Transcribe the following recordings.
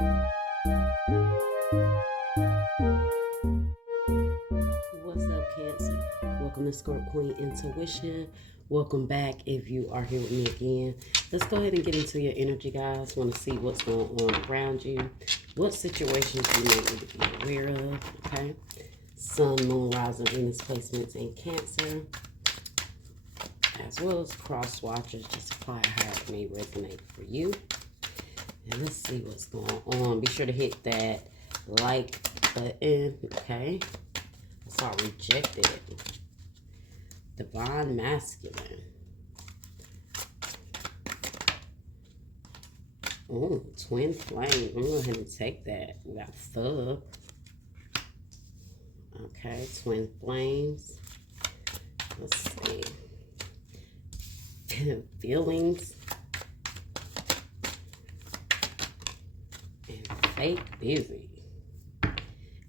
What's up, Cancer? Welcome to Scorp Queen Intuition. Welcome back if you are here with me again. Let's go ahead and get into your energy, guys. Want to see what's going on around you. What situations you may need to be aware of, okay? Sun, Moon, Rising, Venus placements in Cancer. As well as cross watchers. Just apply how it may resonate for you. And let's see what's going on. Be sure to hit that like button, okay? I saw rejected. Divine masculine. Oh, twin flame. I'm going to go ahead and take that. We got thug. Okay, twin flames. Let's see. Feelings. And fake busy.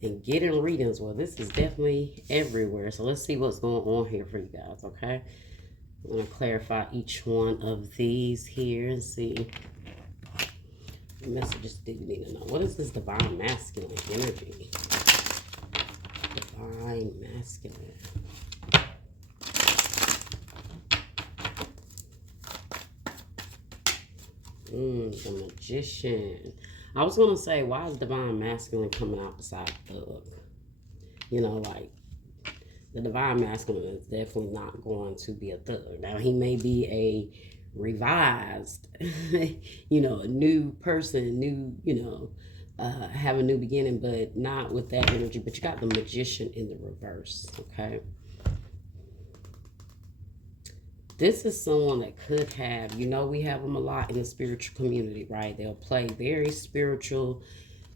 And getting readings. Well, this is definitely everywhere. So let's see what's going on here for you guys, okay? I'm going to clarify each one of these here and see what messages do you need to know. What is this divine masculine energy? Divine masculine. The magician. I was going to say, why is divine masculine coming out beside thug? You know, like, the divine masculine is definitely not going to be a thug. Now, he may be a revised, you know, a new person, new, you know, have a new beginning, but not with that energy. But you got the magician in the reverse, okay? This is someone that could have, you know, we have them a lot in the spiritual community, right? They'll play very spiritual.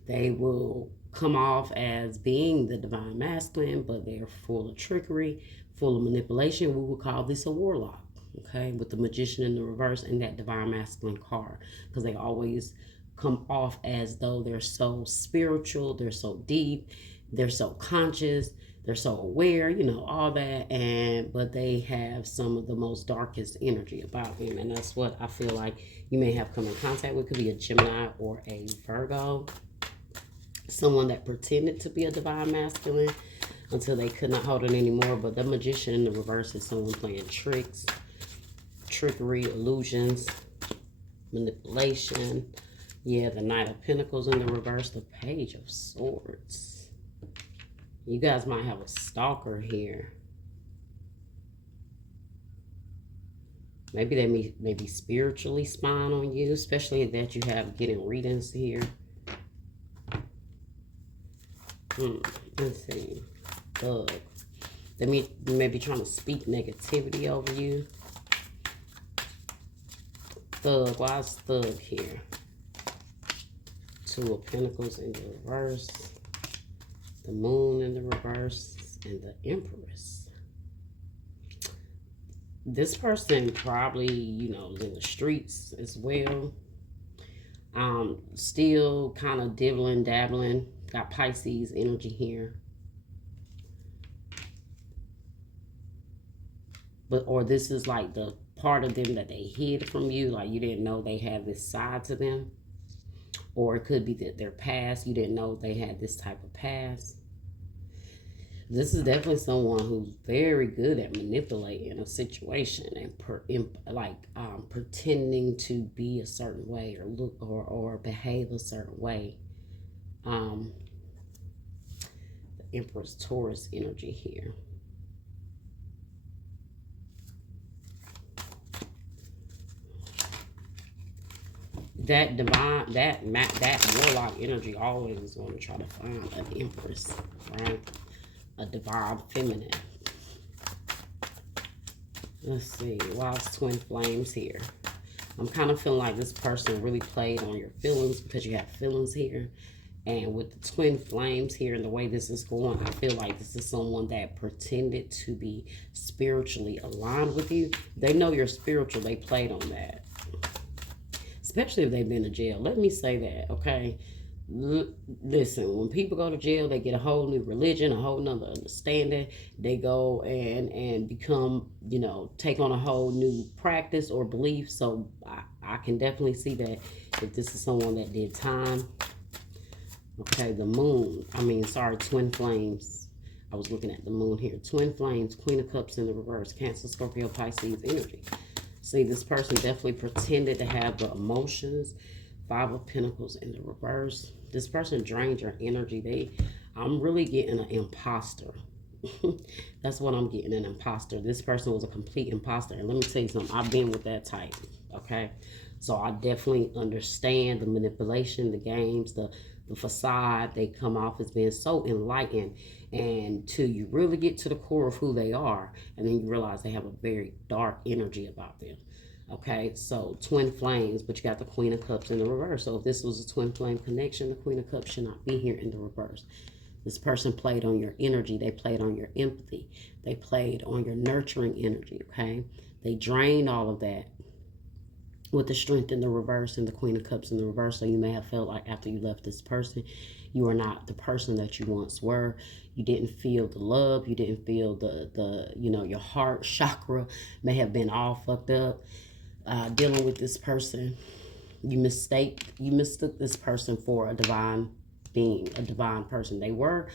They will come off as being the divine masculine, but they're full of trickery, full of manipulation. We would call this a warlock, okay? With the magician in the reverse and that divine masculine card, because they always come off as though they're so spiritual, they're so deep, they're so conscious, they're so aware, you know, all that, but they have some of the most darkest energy about them, and that's what I feel like you may have come in contact with. Could be a Gemini or a Virgo, someone that pretended to be a divine masculine until they could not hold it anymore. But the magician in the reverse is someone playing tricks, trickery, illusions, manipulation. Yeah, the Knight of Pentacles in the reverse, the Page of Swords. You guys might have a stalker here. Maybe they may be spiritually spying on you, especially that you have getting readings here. Let's see. Thug. They may be trying to speak negativity over you. Thug. Why is thug here? Two of Pentacles in the reverse. The Moon in the reverse, and the Empress. This person probably, you know, is in the streets as well. Still kind of dibbling, dabbling. Got Pisces energy here. Or this is like the part of them that they hid from you. Like you didn't know they had this side to them. Or it could be that their past, you didn't know they had this type of past. This is definitely someone who's very good at manipulating a situation and pretending to be a certain way or look or behave a certain way. The Empress Taurus energy here. That divine, that warlock energy always is going to try to find an empress, right? A divine feminine. Let's see. Why is twin flames here? I'm kind of feeling like this person really played on your feelings because you have feelings here. And with the twin flames here and the way this is going, I feel like this is someone that pretended to be spiritually aligned with you. They know you're spiritual. They played on that. Especially if they've been to jail. Let me say that, okay? Listen, when people go to jail, they get a whole new religion, a whole nother understanding. They go and become, you know, take on a whole new practice or belief. So I can definitely see that if this is someone that did time, Okay, the moon. Sorry, twin flames. I was looking at the moon here. Twin flames, Queen of Cups in the reverse. Cancer, Scorpio, Pisces energy. See, this person definitely pretended to have the emotions. Five of Pentacles in the reverse. This person drained your energy. I'm really getting an imposter. That's what I'm getting, an imposter. This person was a complete imposter. And let me tell you something. I've been with that type. Okay? So I definitely understand the manipulation, the games, the facade. They come off as being so enlightened, and till you really get to the core of who they are, and then you realize they have a very dark energy about them. Okay, so twin flames, but you got the Queen of Cups in the reverse. So if this was a twin flame connection, the Queen of Cups should not be here in the reverse. This person played on your energy. They played on your empathy. They played on your nurturing energy, okay? They drained all of that with the Strength in the reverse and the Queen of Cups in the reverse. So you may have felt like after you left this person, you are not the person that you once were. You didn't feel the love. You didn't feel your heart chakra may have been all fucked up. Dealing with this person, you mistook this person for a divine being, a divine person. They were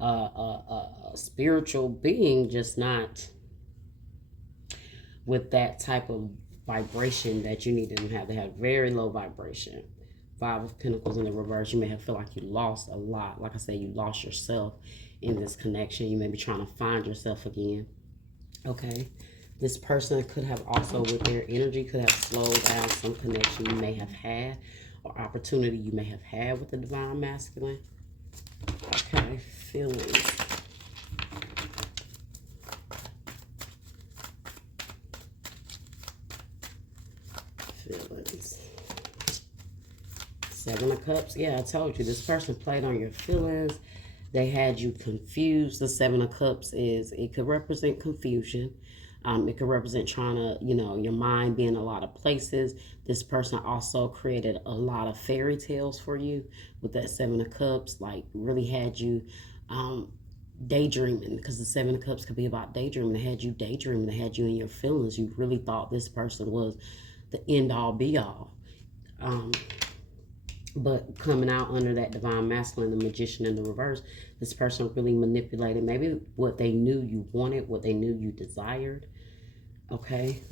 a spiritual being, just not with that type of vibration that you needed them to have. They had very low vibration. Five of Pentacles in the reverse. You may have felt like you lost a lot. Like I said, you lost yourself in this connection. You may be trying to find yourself again. Okay. This person could have also, with their energy, could have slowed down some connection you may have had or opportunity you may have had with the Divine Masculine. Okay, feelings. Feelings. Seven of Cups. Yeah, I told you, this person played on your feelings. They had you confused. The Seven of Cups it could represent confusion. It could represent trying to, your mind being a lot of places. This person also created a lot of fairy tales for you with that Seven of Cups, like really had you daydreaming, because the Seven of Cups could be about daydreaming. They had you daydreaming. They had you in your feelings. You really thought this person was the end all be all. But coming out under that Divine Masculine, the Magician in the reverse, this person really manipulated maybe what they knew you wanted, what they knew you desired. Okay.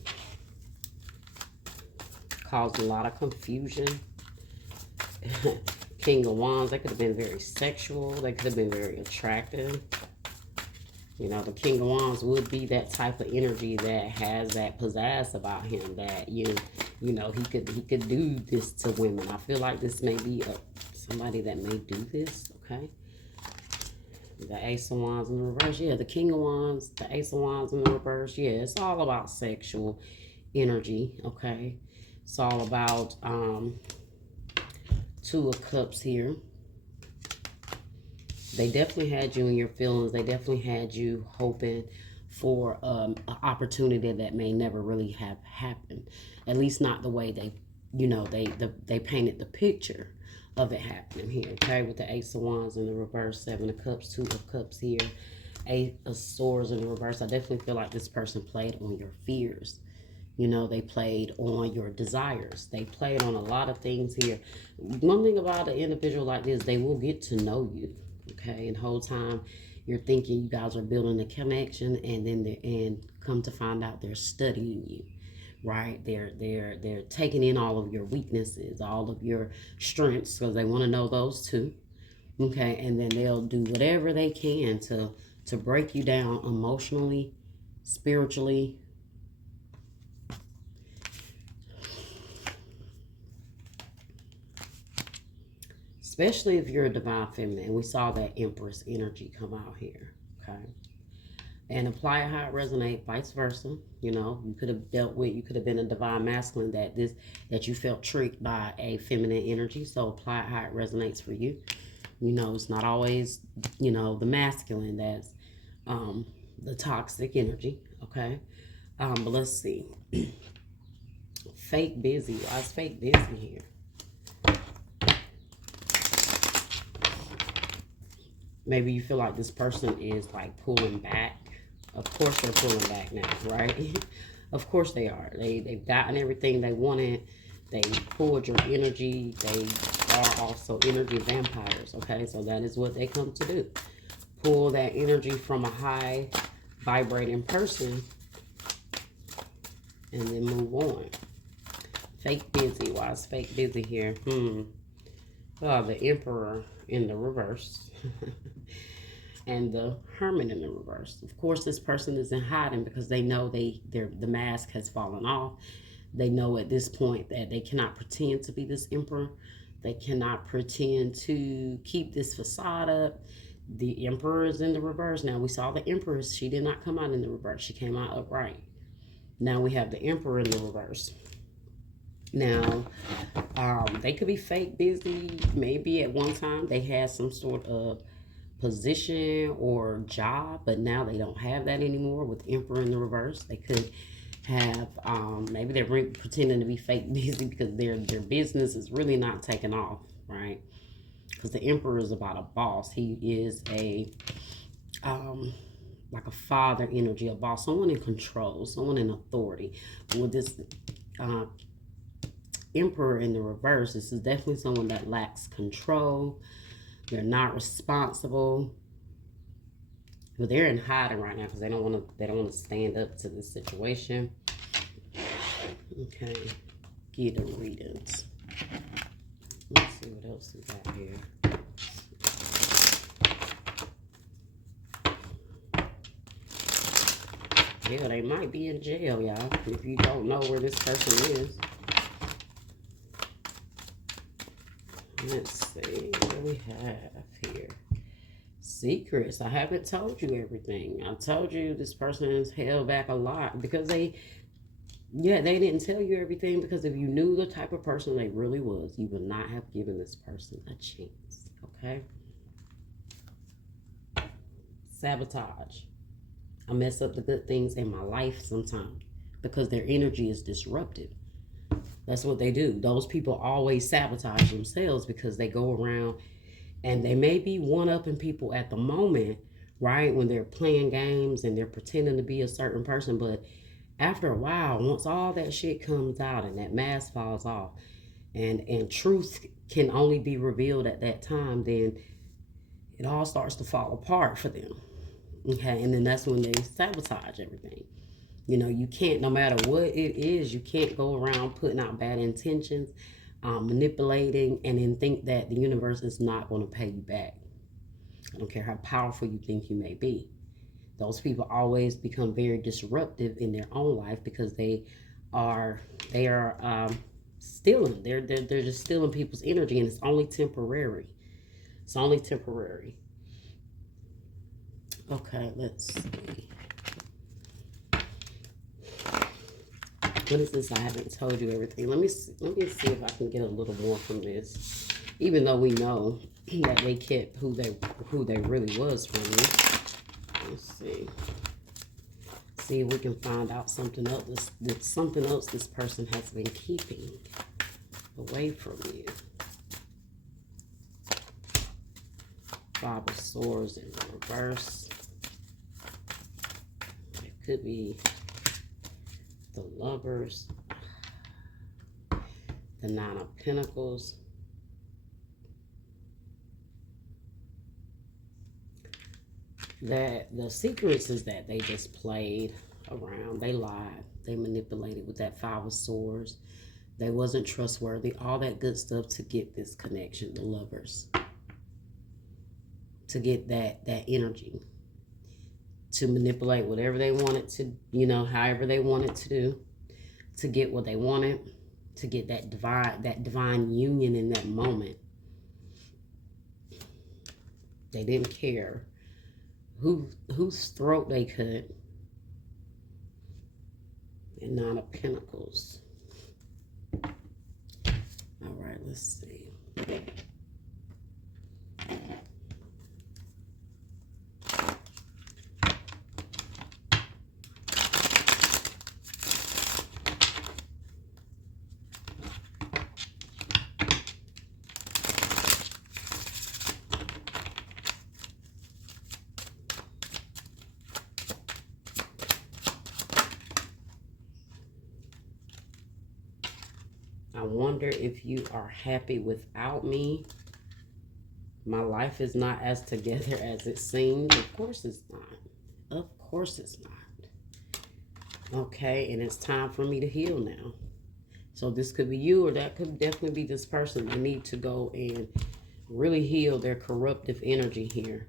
Caused a lot of confusion. King of Wands, they could have been very sexual. They could have been very attractive. The King of Wands would be that type of energy that has that pizzazz about him, that he could do this to women. I feel like this may be somebody that may do this. Okay. The Ace of Wands in the reverse. Yeah, the King of Wands, the Ace of Wands in the reverse. Yeah, it's all about sexual energy, okay? It's all about Two of Cups here. They definitely had you in your feelings. They definitely had you hoping for an opportunity that may never really have happened. At least not the way they painted the picture of it happening here, okay? With the Ace of Wands in the reverse, Seven of Cups, Two of Cups here, Eight of Swords in the reverse. I definitely feel like this person played on your fears. They played on your desires. They played on a lot of things here. One thing about an individual like this, they will get to know you, okay? And the whole time you're thinking you guys are building a connection, and then come to find out they're studying you. Right, they're taking in all of your weaknesses, all of your strengths, because they want to know those too. Okay, and then they'll do whatever they can to break you down emotionally, spiritually. Especially if you're a divine feminine. We saw that Empress energy come out here. Okay. And apply it how it resonates, vice versa. You could have you could have been a divine masculine that you felt tricked by a feminine energy. So apply it how it resonates for you. It's not always, the masculine that's the toxic energy. Okay. But let's see. Fake busy. Why is fake busy here? Maybe you feel like this person is like pulling back. Of course they're pulling back now, right? Of course they are. They've gotten everything they wanted. They pulled your energy. They are also energy vampires, okay? So that is what they come to do. Pull that energy from a high vibrating person and then move on. Fake busy. Why is fake busy here? Oh, the Emperor in the reverse. And the Hermit in the reverse. Of course, this person is in hiding because they know the mask has fallen off. They know at this point that they cannot pretend to be this Emperor. They cannot pretend to keep this facade up. The Emperor is in the reverse. Now, we saw the Empress. She did not come out in the reverse. She came out upright. Now, we have the Emperor in the reverse. Now, they could be fake busy. Maybe at one time they had some sort of position or job, but now they don't have that anymore with Emperor in the reverse. They could have, maybe they're pretending to be fake busy because their business is really not taking off, right? Because the Emperor is about a boss. He is a like a father energy, a boss, someone in control, someone in authority. With this Emperor in the reverse, this is definitely someone that lacks control. They're not responsible. But they're in hiding right now because they don't want to stand up to this situation. Okay, get the readings. Let's see what else we got here. Yeah, they might be in jail, y'all, if you don't know where this person is. Let's see what we have here. Secrets. I haven't told you everything. I told you this person is held back a lot because they didn't tell you everything, because if you knew the type of person they really was, you would not have given this person a chance, okay? Sabotage. I mess up the good things in my life sometimes because their energy is disrupted. That's what they do. Those people always sabotage themselves because they go around and they may be one-upping people at the moment, right? When they're playing games and they're pretending to be a certain person. But after a while, once all that shit comes out and that mask falls off and truth can only be revealed at that time, then it all starts to fall apart for them. Okay, and then that's when they sabotage everything. You know, you can't, no matter what it is, you can't go around putting out bad intentions, manipulating, and then think that the universe is not going to pay you back. I don't care how powerful you think you may be. Those people always become very disruptive in their own life because they are stealing. They're just stealing people's energy, and it's only temporary. It's only temporary. Okay, let's see. What is this? I haven't told you everything. Let me see if I can get a little more from this. Even though we know that they kept who they really was from you. Let's see. See if we can find out something else. Something else this person has been keeping away from you. Five of Swords in reverse. It could be the Lovers, the Nine of Pentacles, that the secrets is that they just played around, they lied, they manipulated with that Five of Swords. They wasn't trustworthy, all that good stuff to get this connection, the Lovers, to get that energy, to manipulate whatever they wanted to, you know, however they wanted to do, to get what they wanted, to get that divine union in that moment. They didn't care whose throat they cut. And Nine of Pentacles. All right, let's see. I wonder if you are happy without me. My life is not as together as it seems. Of course it's not. Of course it's not. Okay, and it's time for me to heal now. So this could be you, or that could definitely be this person. They need to go and really heal their corruptive energy here.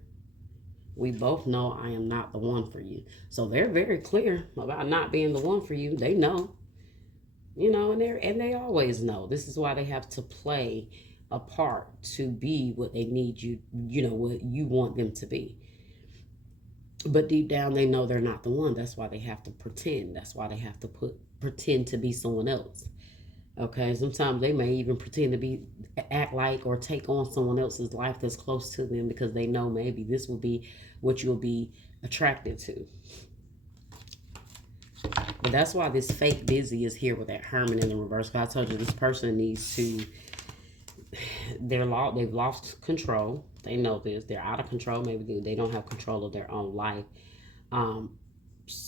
We both know I am not the one for you. So they're very clear about not being the one for you. They know. You know, and they always know. This is why they have to play a part to be what they need you, you know, what you want them to be. But deep down, they know they're not the one. That's why they have to pretend. That's why they have to pretend to be someone else. Okay, sometimes they may even pretend to act like or take on someone else's life that's close to them because they know maybe this will be what you'll be attracted to. But that's why this fake busy is here with that Hermit in the reverse. I told you this person needs to, they've lost control. They know this. They're out of control. Maybe they don't have control of their own life.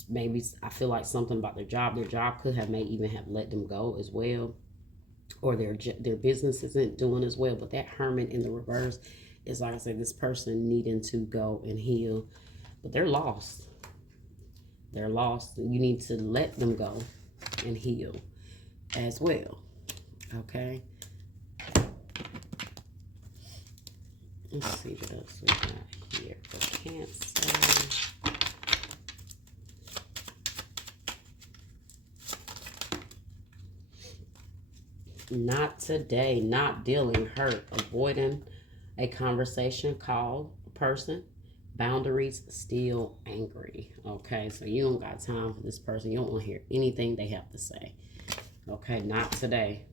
Maybe I feel like something about their job. Their job could have even have let them go as well. Or their business isn't doing as well. But that Hermit in the reverse is, like I said, this person needing to go and heal. But they're lost. They're lost. You need to let them go and heal as well. Okay. Let's see what else we got here for Cancer. Not today. Not dealing, hurt, avoiding a conversation, call, person. Boundaries, still angry. Okay, so you don't got time for this person. You don't want to hear anything they have to say. Okay, not today.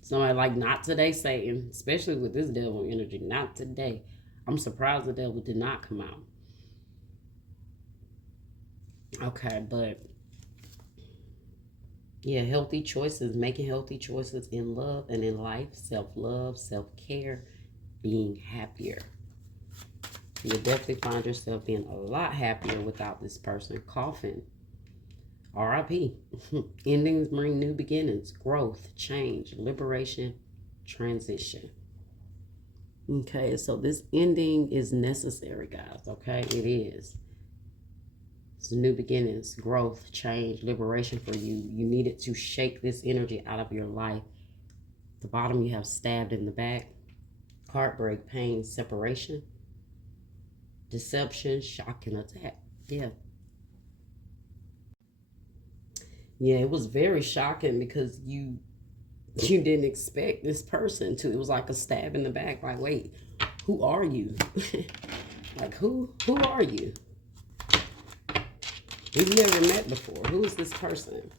Somebody like, not today, Satan. Especially with this devil energy. Not today. I'm surprised the devil did not come out. Okay, but yeah, healthy choices. Making healthy choices in love and in life. Self-love, self-care, being happier. You'll definitely find yourself being a lot happier without this person. Coffin. R.I.P. Endings bring new beginnings. Growth, change, liberation, transition. Okay, so this ending is necessary, guys. Okay, it is. It's new beginnings, growth, change, liberation for you. You needed to shake this energy out of your life. At the bottom, you have stabbed in the back. Heartbreak, pain, separation. Deception, shock, and attack. Yeah. Yeah, it was very shocking because you didn't expect this person to. It was like a stab in the back. Like, wait, who are you? Like, who are you? We've never met before. Who is this person?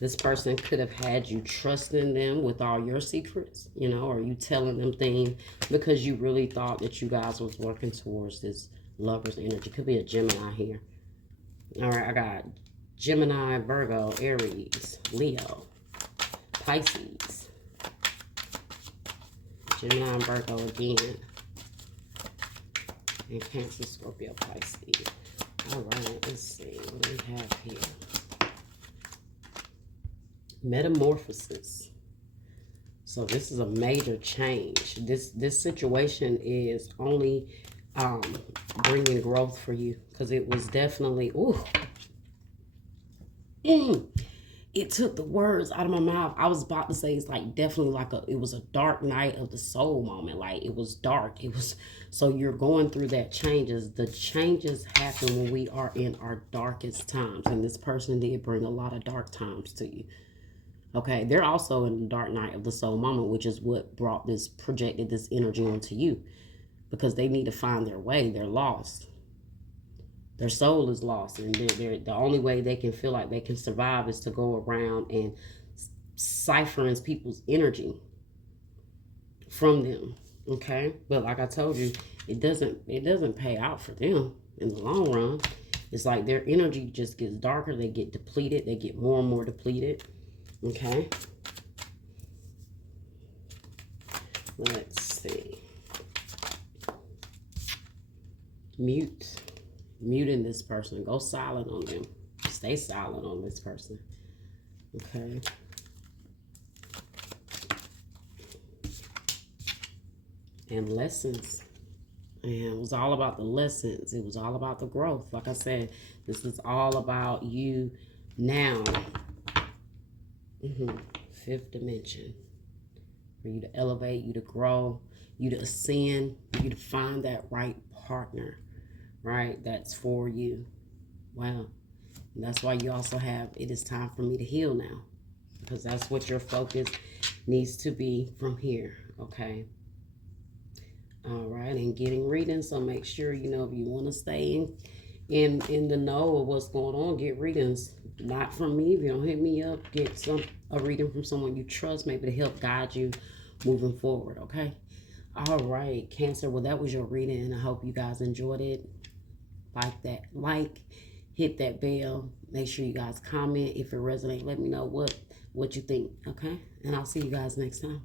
This person could have had you trusting them with all your secrets, you know, or you telling them things because you really thought that you guys was working towards this lover's energy. Could be a Gemini here. All right, I got Gemini, Virgo, Aries, Leo, Pisces. Gemini and Virgo again. And Cancer, Scorpio, Pisces. All right, let's see what do we have here. Metamorphosis. So this is a major change. This situation is only bringing growth for you because it was definitely it took the words out of my mouth. I was about to say it's like definitely like it was a dark night of the soul moment. Like it was dark. It was, so you're going through that changes. The changes happen when we are in our darkest times, and this person did bring a lot of dark times to you. Okay, they're also in the dark night of the soul moment, which is what projected this energy onto you, because they need to find their way. They're lost. Their soul is lost, and the only way they can feel like they can survive is to go around and ciphering people's energy from them. Okay, but like I told you, it doesn't pay out for them in the long run. It's like their energy just gets darker. They get depleted. They get more and more depleted. Okay. Let's see. muting this person. Go silent on them. Stay silent on this person. Okay. And lessons. And it was all about the lessons. It was all about the growth. Like I said, this is all about you now. Fifth dimension. For you to elevate, you to grow, you to ascend, you to find that right partner, right? That's for you. Wow. And that's why you also have, it is time for me to heal now. Because that's what your focus needs to be from here. Okay. All right, and getting readings, so make sure, you know, if you want to stay in the know of what's going on, get readings. Not from me. If you don't hit me up, get a reading from someone you trust, maybe to help guide you moving forward. Okay. All right, Cancer. Well, that was your reading, and I hope you guys enjoyed it. Hit that bell. Make sure you guys comment if it resonates. Let me know what you think. Okay, and I'll see you guys next time.